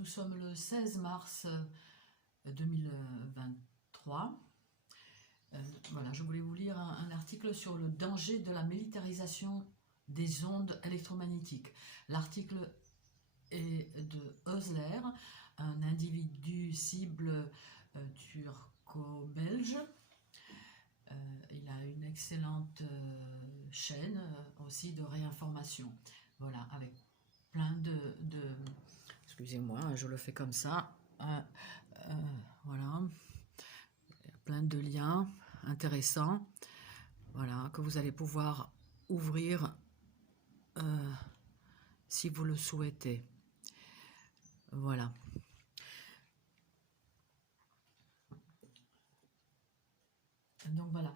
nous sommes le 16 mars 2023. Voilà, je voulais vous lire un article sur le danger de la militarisation des ondes électromagnétiques. L'article est de Osler, un individu cible turco-belge. Il a une excellente chaîne aussi de réinformation. Voilà, avec plein de excusez-moi, je le fais comme ça. Voilà, il y a plein de liens intéressants. Voilà, que vous allez pouvoir ouvrir si vous le souhaitez. Voilà. Donc voilà.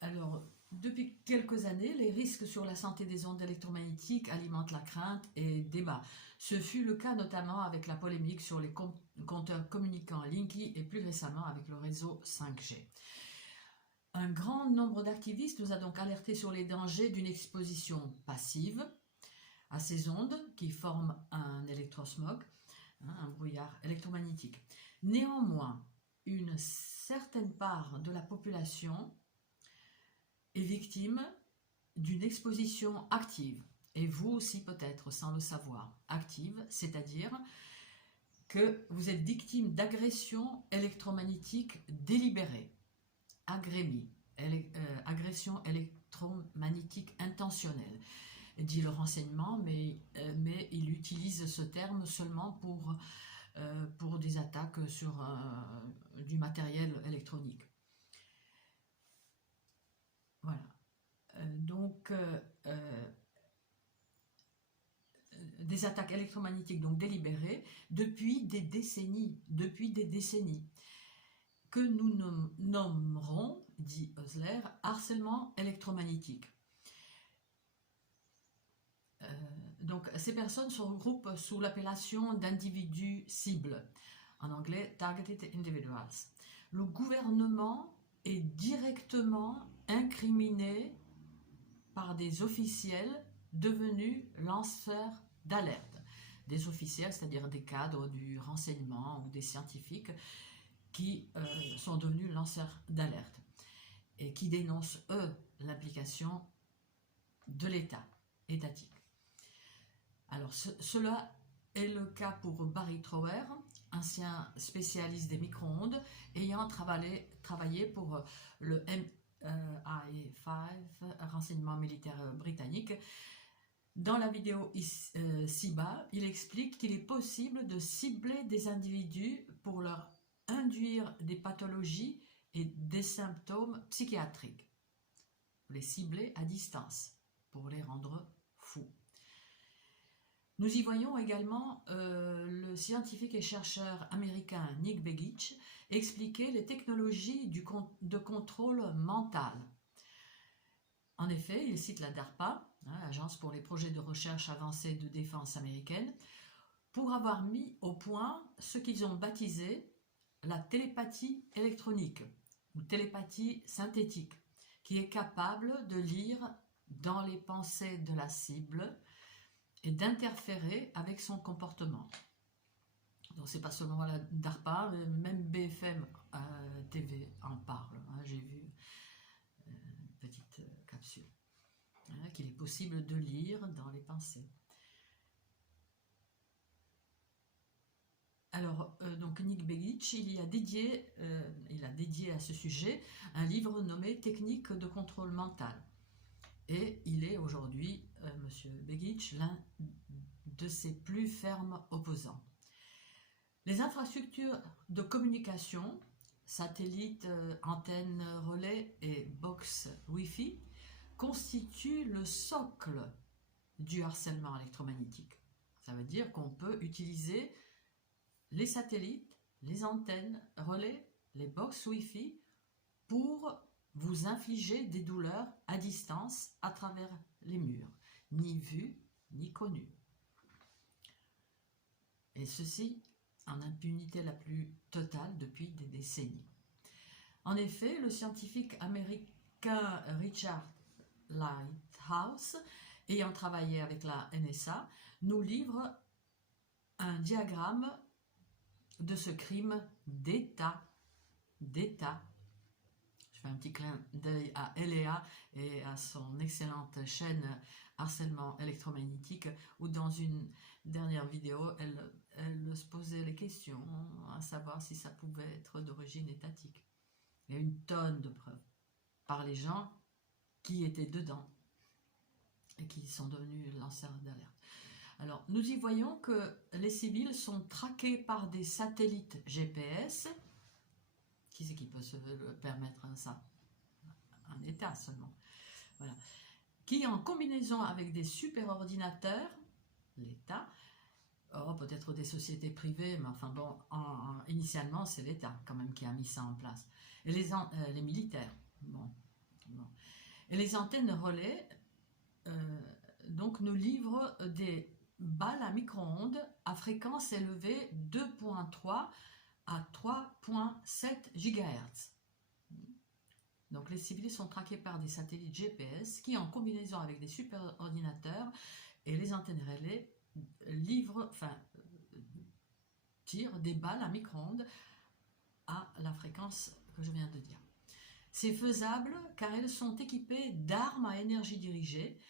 Alors, depuis quelques années, les risques sur la santé des ondes électromagnétiques alimentent la crainte et débat. Ce fut le cas notamment avec la polémique sur les compteurs communicants Linky et plus récemment avec le réseau 5G. Un grand nombre d'activistes nous a donc alertés sur les dangers d'une exposition passive à ces ondes qui forment un électrosmog, un brouillard électromagnétique. Néanmoins, une certaine part de la population est victime d'une exposition active, et vous aussi peut-être sans le savoir. Active, c'est-à-dire que vous êtes victime d'agression électromagnétique délibérée, agrémie, agression électromagnétique intentionnelle, dit le renseignement, mais il utilise ce terme seulement pour des attaques sur du matériel électronique. Voilà. Donc, des attaques électromagnétiques donc délibérées depuis des décennies, que nous nommerons, dit Osler, harcèlement électromagnétique. Donc, ces personnes se regroupent sous l'appellation d'individus cibles, en anglais Targeted Individuals. Le gouvernement est directement incriminé par des officiels devenus lanceurs d'alerte. Des officiels, c'est-à-dire des cadres du renseignement ou des scientifiques qui sont devenus lanceurs d'alerte et qui dénoncent, eux, l'implication de l'État, étatique. Alors, cela est le cas pour Barry Trower, ancien spécialiste des micro-ondes, ayant travaillé pour le MI5, renseignement militaire britannique. Dans la vidéo ci-bas, il explique qu'il est possible de cibler des individus pour leur induire des pathologies et des symptômes psychiatriques. Les cibler à distance pour les rendre fous. Nous y voyons également le scientifique et chercheur américain Nick Begich expliquer les technologies de contrôle mental. En effet, il cite la DARPA, Agence pour les projets de recherche avancée de défense américaine, pour avoir mis au point ce qu'ils ont baptisé la télépathie électronique ou télépathie synthétique, qui est capable de lire dans les pensées de la cible et d'interférer avec son comportement. Donc c'est pas seulement la DARPA, même BFM TV en parle. J'ai vu une petite capsule qu'il est possible de lire dans les pensées. Alors, donc Nick Begich, il a dédié à ce sujet un livre nommé Techniques de contrôle mental. Et il est aujourd'hui, M. Begich, l'un de ses plus fermes opposants. Les infrastructures de communication, satellites, antennes, relais et box Wi-Fi, constituent le socle du harcèlement électromagnétique. Ça veut dire qu'on peut utiliser les satellites, les antennes, relais, les box Wi-Fi pour vous infliger des douleurs à distance à travers les murs, ni vues ni connues. Et ceci en impunité la plus totale depuis des décennies. En effet, le scientifique américain Richard Lighthouse, ayant travaillé avec la NSA, nous livre un diagramme de ce crime d'État. Je fais un petit clin d'œil à Eléa et à son excellente chaîne Harcèlement électromagnétique, où dans une dernière vidéo, elle se posait les questions à savoir si ça pouvait être d'origine étatique. Il y a une tonne de preuves par les gens qui étaient dedans et qui sont devenus lanceurs d'alerte. Alors, nous y voyons que les civils sont traqués par des satellites GPS. Qui c'est qui peut se permettre ça? Un État seulement. Voilà. Qui, en combinaison avec des superordinateurs, l'État, peut-être des sociétés privées, mais enfin bon, initialement, c'est l'État quand même qui a mis ça en place. Et les militaires. Bon. Et les antennes relais donc nous livrent des balles à micro-ondes à fréquence élevée 2.3 à 3.7 GHz. Donc les civils sont traqués par des satellites GPS qui, en combinaison avec des superordinateurs et les antennes relais, tirent des balles à micro-ondes à la fréquence que je viens de dire. C'est faisable car elles sont équipées d'armes à énergie dirigée.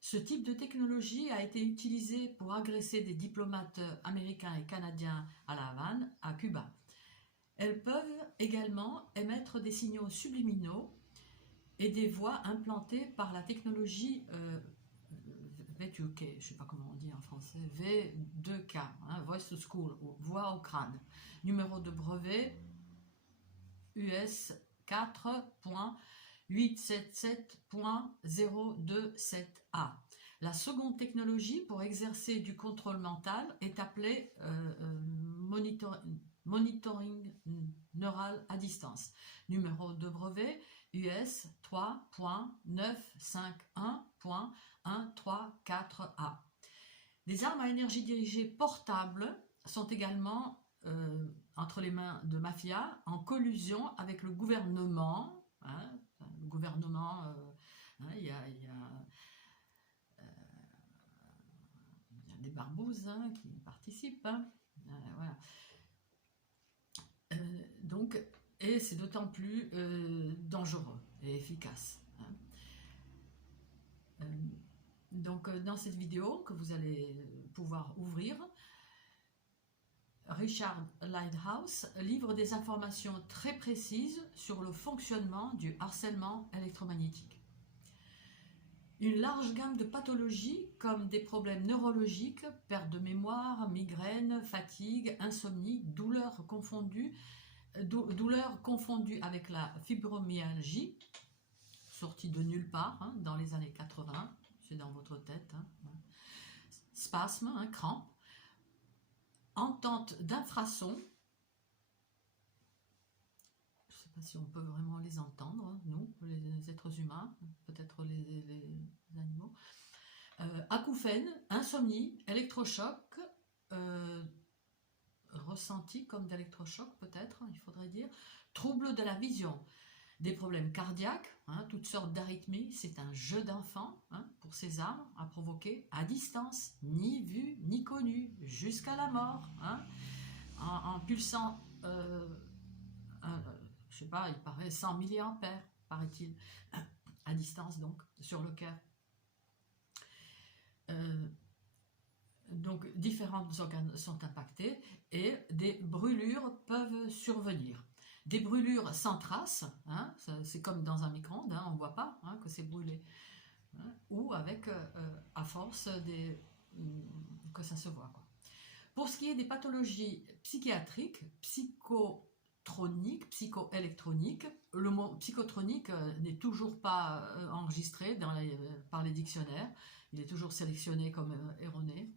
Ce type de technologie a été utilisé pour agresser des diplomates américains et canadiens à La Havane, à Cuba. Elles peuvent également émettre des signaux subliminaux et des voix implantées par la technologie V2K, je ne sais pas comment on dit en français, V2K, Voice to School, ou voix au crâne. Numéro de brevet US 4.877.027A. La seconde technologie pour exercer du contrôle mental est appelée monitoring neural à distance. Numéro de brevet US 3.951.134A. Des armes à énergie dirigée portables sont également entre les mains de mafias en collusion avec le gouvernement. Le gouvernement, il y a des barbouzes qui participent. Voilà. Donc, et c'est d'autant plus dangereux et efficace. Donc, dans cette vidéo que vous allez pouvoir ouvrir, Richard Lighthouse livre des informations très précises sur le fonctionnement du harcèlement électromagnétique. Une large gamme de pathologies comme des problèmes neurologiques, perte de mémoire, migraine, fatigue, insomnie, douleurs confondues avec la fibromyalgie, sortie de nulle part dans les années 80, c'est dans votre tête, spasmes, crampes, entente d'infrasons, je ne sais pas si on peut vraiment les entendre, nous, les êtres humains, peut-être les animaux, acouphènes, insomnie, électrochoc, ressenti comme d'électrochoc peut-être, il faudrait dire, troubles de la vision, des problèmes cardiaques, toutes sortes d'arythmies, c'est un jeu d'enfant pour ces armes à provoquer à distance, ni vu ni connu, jusqu'à la mort, en pulsant, je sais pas, il paraît 100 milliampères, paraît-il, à distance donc, sur le cœur. Donc différents organes sont impactés et des brûlures peuvent survenir. Des brûlures sans trace, c'est comme dans un micro-ondes, on ne voit pas que c'est brûlé, ou avec, à force, que ça se voit. Pour ce qui est des pathologies psychiatriques, psychoélectroniques, le mot psychotronique n'est toujours pas enregistré par les dictionnaires, il est toujours sélectionné comme erroné.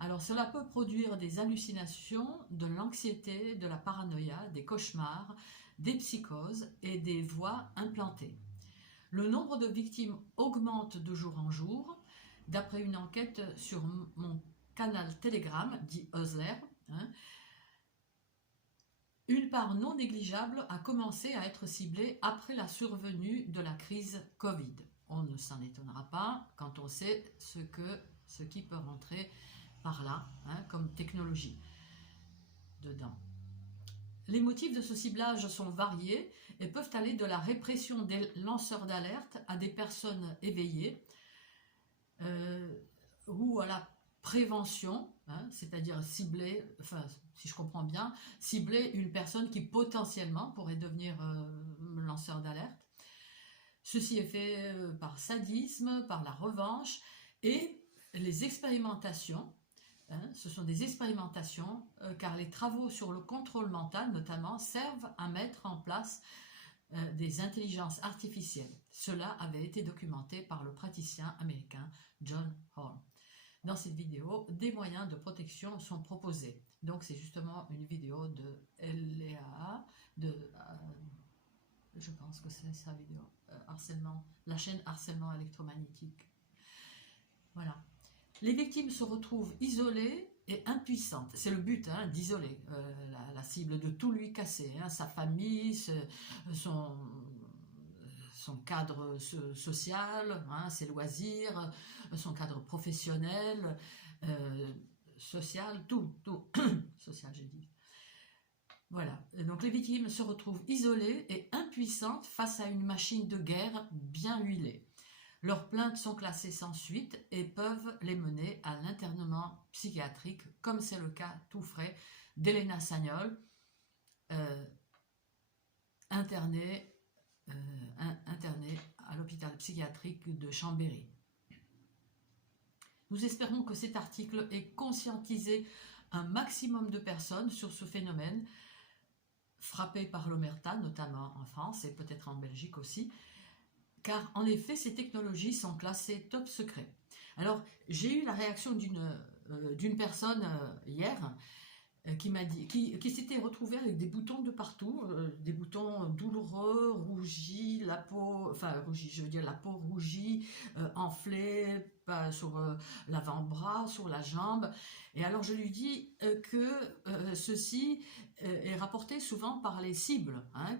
Alors cela peut produire des hallucinations, de l'anxiété, de la paranoïa, des cauchemars, des psychoses et des voix implantées. Le nombre de victimes augmente de jour en jour. D'après une enquête sur mon canal Telegram, dit Osler, une part non négligeable a commencé à être ciblée après la survenue de la crise Covid. On ne s'en étonnera pas quand on sait ce qui peut rentrer par là, hein, comme technologie dedans. Les motifs de ce ciblage sont variés et peuvent aller de la répression des lanceurs d'alerte à des personnes éveillées ou à la prévention, hein, c'est-à-dire cibler, enfin si je comprends bien, cibler une personne qui potentiellement pourrait devenir lanceur d'alerte. Ceci est fait par sadisme, par la revanche et les expérimentations. Hein, ce sont des expérimentations car les travaux sur le contrôle mental notamment servent à mettre en place des intelligences artificielles. Cela avait été documenté par le praticien américain John Hall. Dans cette vidéo, des moyens de protection sont proposés. Donc c'est justement une vidéo de LEA, je pense que c'est sa vidéo, harcèlement, la chaîne harcèlement électromagnétique. Voilà. Les victimes se retrouvent isolées et impuissantes. C'est le but, hein, d'isoler la cible, de tout lui casser, hein, sa famille, son cadre social, hein, ses loisirs, son cadre professionnel, social, tout, social j'ai dit. Voilà, donc les victimes se retrouvent isolées et impuissantes face à une machine de guerre bien huilée. Leurs plaintes sont classées sans suite et peuvent les mener à l'internement psychiatrique, comme c'est le cas tout frais d'Elena Sagnol, internée à l'hôpital psychiatrique de Chambéry. Nous espérons que cet article ait conscientisé un maximum de personnes sur ce phénomène, frappé par l'omerta, notamment en France et peut-être en Belgique aussi, car en effet ces technologies sont classées top secret. Alors j'ai eu la réaction d'une personne hier qui m'a dit, qui s'était retrouvée avec des boutons de partout, des boutons douloureux, rougis, la peau, enfin rougie, je veux dire la peau rougie, enflée, sur l'avant-bras, sur la jambe. Et alors je lui dis que ceci est rapporté souvent par les cibles, hein,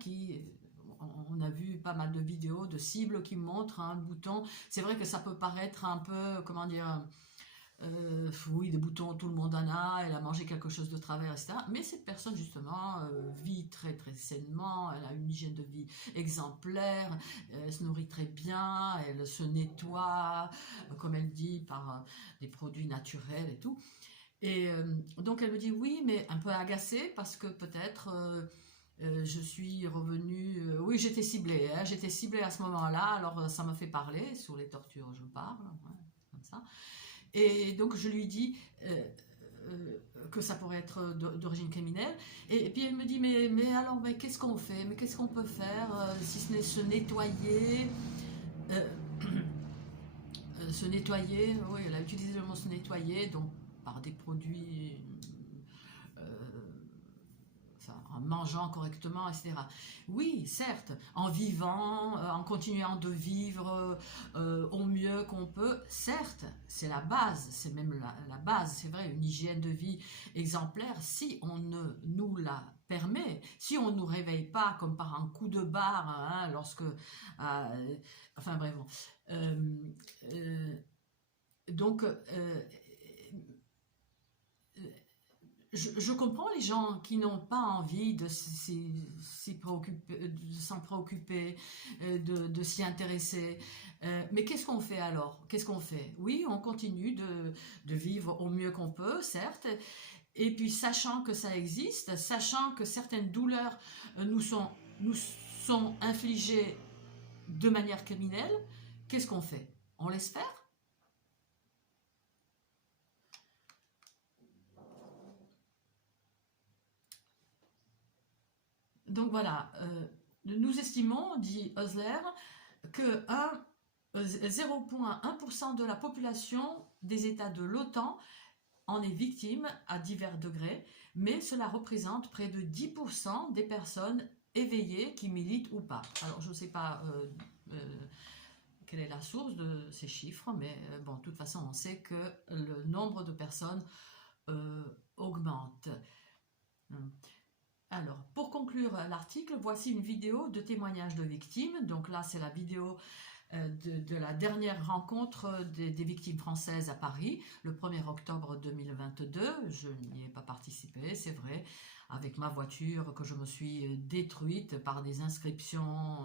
on a vu pas mal de vidéos de cibles qui montrent un bouton. C'est vrai que ça peut paraître un peu, comment dire, oui, des boutons, tout le monde en a, elle a mangé quelque chose de travers, etc. Mais cette personne, justement, vit très très sainement, elle a une hygiène de vie exemplaire, elle se nourrit très bien, elle se nettoie, comme elle dit, par des produits naturels et tout. Et donc elle me dit oui, mais un peu agacée parce que peut-être je suis revenue, oui j'étais ciblée, hein, j'étais ciblée à ce moment-là, alors ça m'a fait parler, sur les tortures je parle, ouais, comme ça. Et donc je lui dis que ça pourrait être d'origine criminelle, et puis elle me dit mais alors mais qu'est-ce qu'on fait, mais qu'est-ce qu'on peut faire si ce n'est se nettoyer, se nettoyer, oui elle a utilisé le mot se nettoyer, donc par des produits, en mangeant correctement, etc. Oui, certes, en vivant, en continuant de vivre au mieux qu'on peut, certes, c'est la base, c'est même la base, c'est vrai, une hygiène de vie exemplaire, si on ne nous la permet, si on ne nous réveille pas comme par un coup de barre, hein, lorsque... enfin bref, bon. Donc... je comprends les gens qui n'ont pas envie de s'en préoccuper, de s'y intéresser. Mais qu'est-ce qu'on fait alors? Qu'est-ce qu'on fait? Oui, on continue de vivre au mieux qu'on peut, certes, et puis sachant que ça existe, sachant que certaines douleurs nous sont infligées de manière criminelle, qu'est-ce qu'on fait? On laisse faire? Donc voilà, nous estimons, dit Osler, que 0,1% de la population des États de l'OTAN en est victime à divers degrés, mais cela représente près de 10% des personnes éveillées qui militent ou pas. Alors je ne sais pas quelle est la source de ces chiffres, mais bon, de toute façon on sait que le nombre de personnes augmente. Alors, pour conclure l'article, voici une vidéo de témoignage de victimes. Donc là, c'est la vidéo de la dernière rencontre des victimes françaises à Paris, le 1er octobre 2022. Je n'y ai pas participé, c'est vrai, avec ma voiture que je me suis détruite par des inscriptions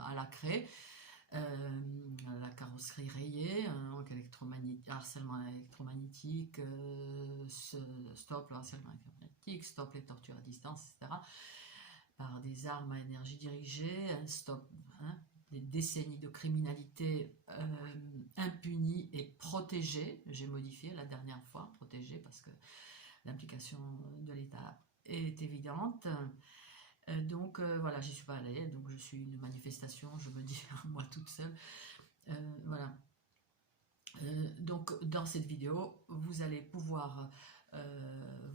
à la craie. La carrosserie rayée, harcèlement électromagnétique, stop le harcèlement électromagnétique, stop les tortures à distance, etc. Par des armes à énergie dirigée, stop des décennies de criminalité impunie et protégée. J'ai modifié la dernière fois, protégée, parce que l'implication de l'État est évidente. Donc voilà, j'y suis pas allée, donc je suis une manifestation, je me dis moi toute seule. Voilà. Donc dans cette vidéo, vous allez pouvoir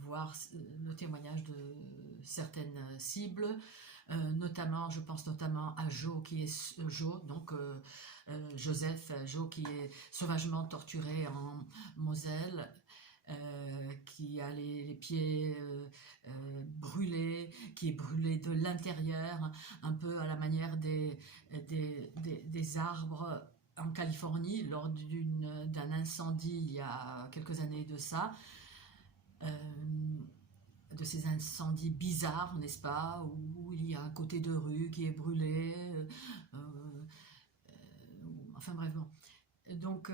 voir le témoignage de certaines cibles, notamment, je pense notamment à Jo, qui est donc Joseph Jo, qui est sauvagement torturé en Moselle. Qui a les pieds brûlés, qui est brûlé de l'intérieur, un peu à la manière des arbres en Californie lors d'un incendie il y a quelques années de ça, de ces incendies bizarres, n'est-ce pas, où il y a un côté de rue qui est brûlé, enfin bref, bon. Donc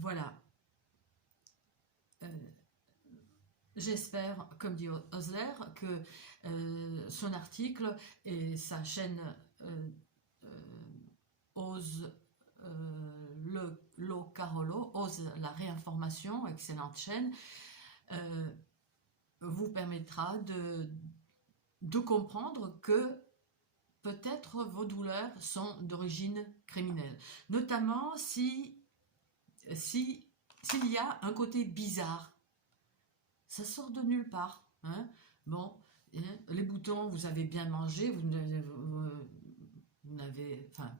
voilà. J'espère, comme dit Osler, que son article et sa chaîne Ose Lo Carolo, Ose la réinformation, excellente chaîne, vous permettra de comprendre que peut-être vos douleurs sont d'origine criminelle, notamment s'il y a un côté bizarre. Ça sort de nulle part. Hein. Bon, les boutons, vous avez bien mangé, vous n'avez... Enfin,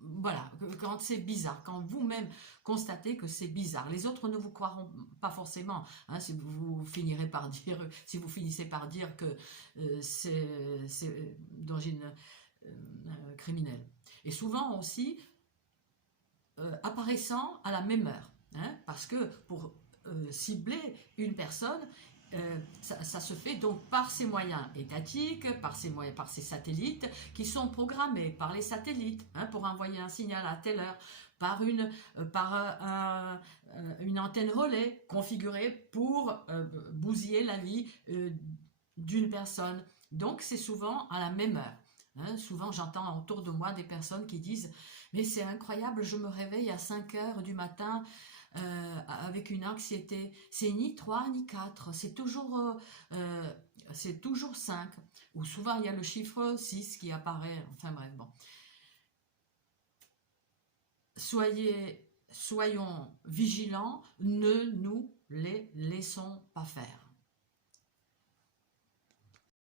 voilà, quand c'est bizarre, quand vous-même constatez que c'est bizarre, les autres ne vous croiront pas forcément, hein, si vous finissez par dire que c'est d'origine criminelle. Et souvent aussi, apparaissant à la même heure, hein, parce que pour cibler une personne, ça se fait donc par ces moyens étatiques, par ces satellites qui sont programmés par les satellites, hein, pour envoyer un signal à telle heure, par une antenne relais configurée pour bousiller la vie d'une personne. Donc c'est souvent à la même heure. Hein. Souvent j'entends autour de moi des personnes qui disent « Mais c'est incroyable, je me réveille à 5 heures du matin » avec une anxiété, c'est ni 3 ni 4, c'est toujours 5, ou souvent il y a le chiffre 6 qui apparaît, enfin bref, bon. Soyons vigilants, ne nous les laissons pas faire.